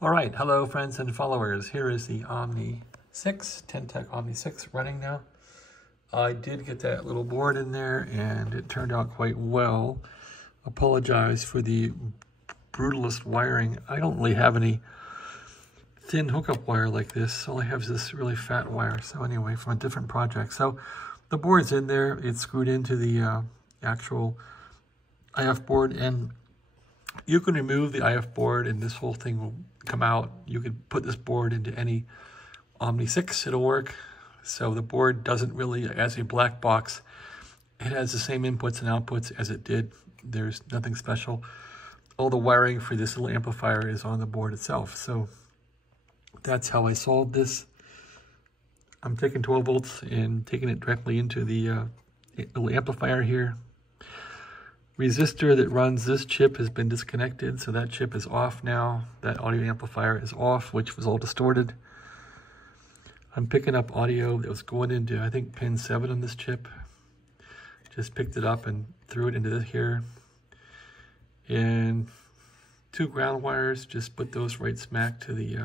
All right, hello friends and followers. Here is the Omni 6, Tec Omni 6 running now. I did get that little board in there and it turned out quite well. Apologize for the brutalist wiring. I don't really have any thin hookup wire like this. All I have is this really fat wire. So anyway, from a different project. So the board's in there. It's screwed into the actual IF board, and you can remove the IF board and this whole thing will come out. You could put this board into any Omni 6, it'll work. So the board doesn't really, as a black box, it has the same inputs and outputs as it did. There's nothing special. All the wiring for this little amplifier is on the board itself. So that's how I solved this. I'm taking 12 volts and taking it directly into the little amplifier here. Resistor that runs this chip has been disconnected, so that chip is off now. That audio amplifier is off, which was all distorted. I'm picking up audio that was going into, I think, pin 7 on this chip. Just picked it up and threw it into this here. And 2 ground wires, just put those right smack to the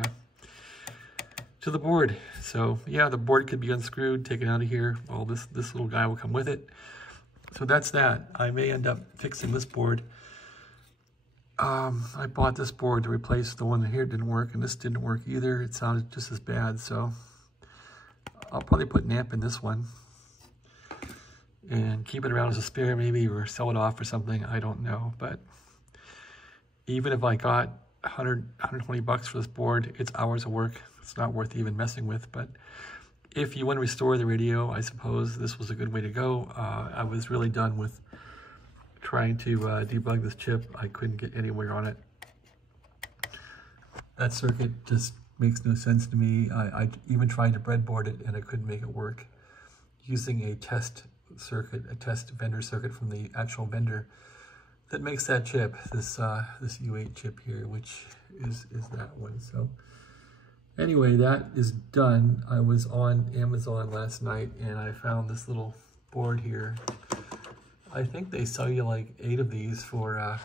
board. So yeah, the board could be unscrewed, taken out of here. All this little guy will come with it. So that's that. I may end up fixing this board. I bought this board to replace the one here didn't work, and this didn't work either. It sounded just as bad, so I'll probably put an amp in this one and keep it around as a spare maybe, or sell it off or something. I don't know, but even if I got 120 bucks for this board, it's hours of work. It's not worth even messing with. But if you want to restore the radio, I suppose this was a good way to go. I was really done with trying to debug this chip. I couldn't get anywhere on it. That circuit just makes no sense to me. I even tried to breadboard it and I couldn't make it work. Using a test circuit, a test vendor circuit from the actual vendor that makes that chip, this U8 chip here, which is that one. So anyway, that is done. I was on Amazon last night and I found this little board here. I think they sell you like 8 of these for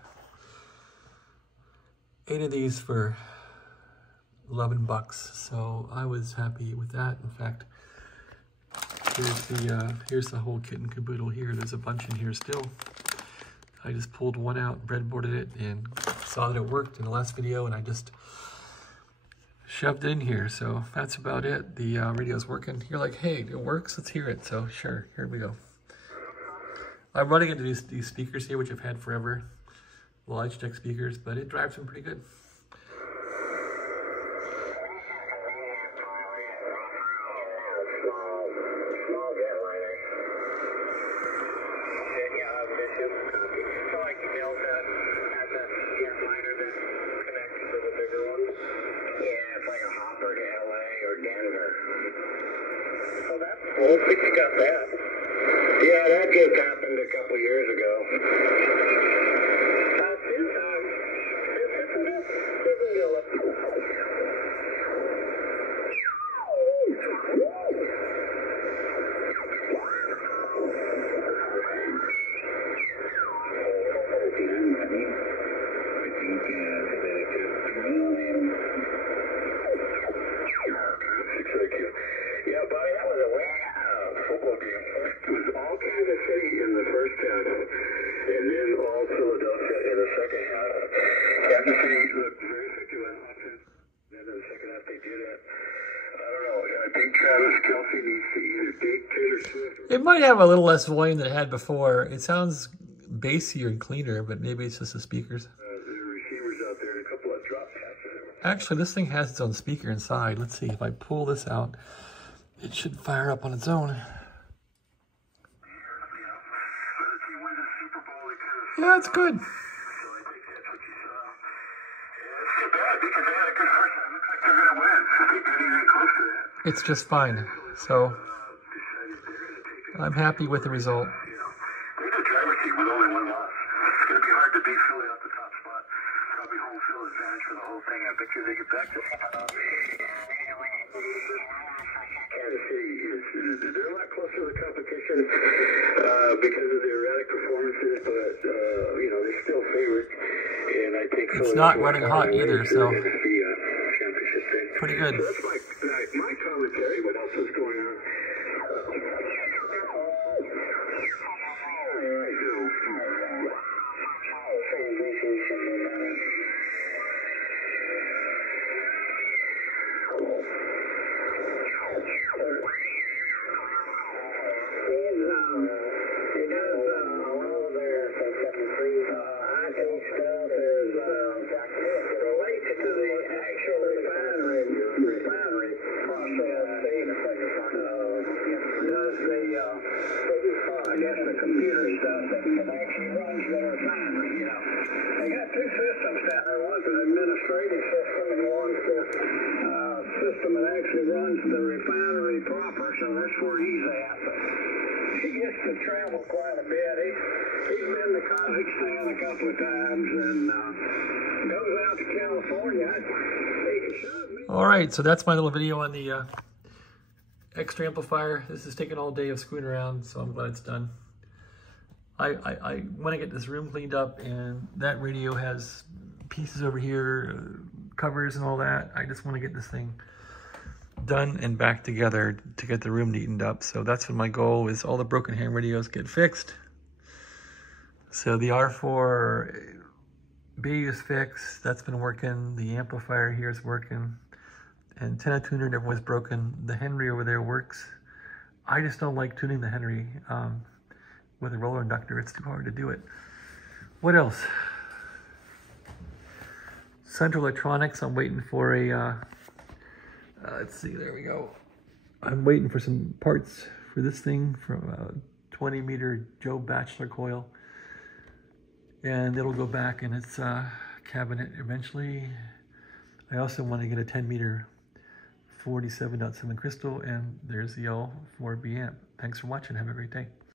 11 bucks. So I was happy with that. In fact, here's the whole kit and caboodle here. There's a bunch in here still. I just pulled one out, breadboarded it, and saw that it worked in the last video, and I just shoved it in here. So that's about it. The radio's working. You're like, hey, it works, let's hear it. So sure, here we go. I'm running into these speakers here, which I've had forever. Logitech speakers, but it drives them pretty good. Well, looks like you got that. Yeah, that just happened a couple years ago. Yeah, buddy, that was a football game. It was all Kansas City in the first half, and then all Philadelphia in the second half. Kansas City looked very effective on offense. Then in the second half, they did it. I don't know. I think Travis Kelce needs to either dig Taylor Swift. It might have a little less volume than it had before. It sounds bassier and cleaner, but maybe it's just the speakers. The receivers out there, and a couple of drop passes. Actually, this thing has its own speaker inside. Let's see if I pull this out. It should fire up on its own. Yeah, it's good. It's just fine. So I'm happy with the result. They did driver's seat with only one loss. It's going to be hard to beat Philly off the top spot. Probably home field advantage for the whole thing. I bet you they get back to Kansas City they're a lot closer to the competition because of their erratic performances, but you know, they're still favorite, and I think it's not running hot either, so pretty good. So that's my commentary. What else is going on? Traveled quite a bit. He's been to Kazakhstan a couple of times and goes out to California. All right, so that's my little video on the extra amplifier. This is taking all day of screwing around, so I'm glad it's done. I want to get this room cleaned up, and that radio has pieces over here, covers and all that. I just want to get this thing done and back together to get the room neatened up. So that's what my goal is. All the broken ham radios get fixed. So the R4B is fixed. That's been working. The amplifier here is working. Antenna tuner never was broken. The Henry over there works. I just don't like tuning the Henry with a roller inductor. It's too hard to do it. What else? Central Electronics. I'm waiting for a let's see, there we go. I'm waiting for some parts for this thing from a 20 meter Joe Bachelor coil. And it'll go back in its cabinet eventually. I also want to get a 10 meter 47.7 crystal, and there's the L4B amp. Thanks for watching. Have a great day.